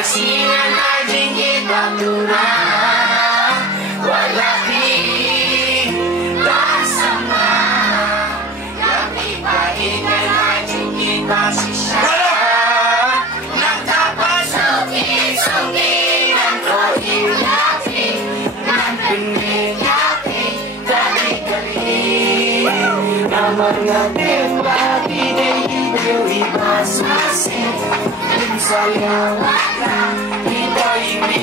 Kasihan hajingin baturan Walapi tak sama Yang ibahingan hajingin masisya Nang dapat Suki Suki Nang kau ilapi Nang penyapi Kali-kali Nang mengatir bagi Dewi masing-masing Sayang kita ini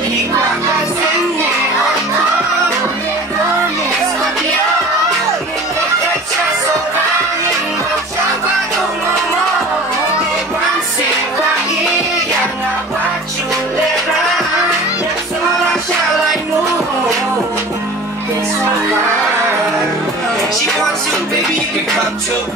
Ipakasinnya Aku Sekotia Kecah seorang yang mencoba ngomong Masih pagi yang apa culera Dan semua syalaimu She wants you, baby, you can come too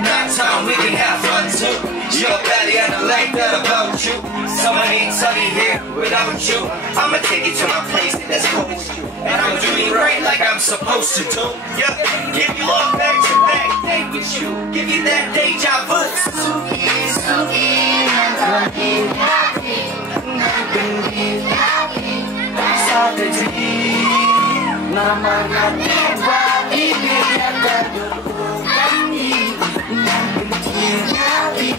Night time, we can have fun too Your belly and I like that about you Someone ain't sunny here without you I'ma take you to my place that's cool with you And I'ma do you right like I'm supposed to do Yeah, give you all back to back day with you Give you that deja vu Suki, Suki, nanti happy Nanti happy Satu dream Namanya tiba Ibirnya terduga Kami Nanti happy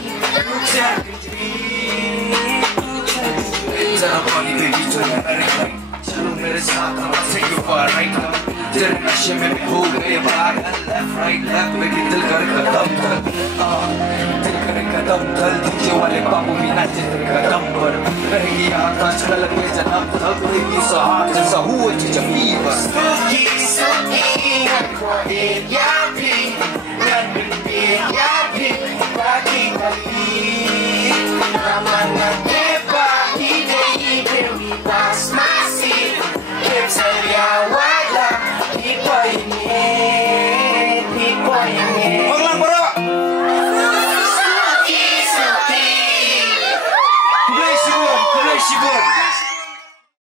Jara पानी बेबी जो है मेरे भाई चलो मेरे साथ I'm gonna take you for a ride तेरे नशे में भी हो गए पागल left right left लेकिन दिल करे कदम तल दिल करे कदम तल डीजे वाले बाबू भी नाचे तेरे कदम पर रहेगी आता छलक में जन्म तक रहेगी सहार जैसा हुआ जब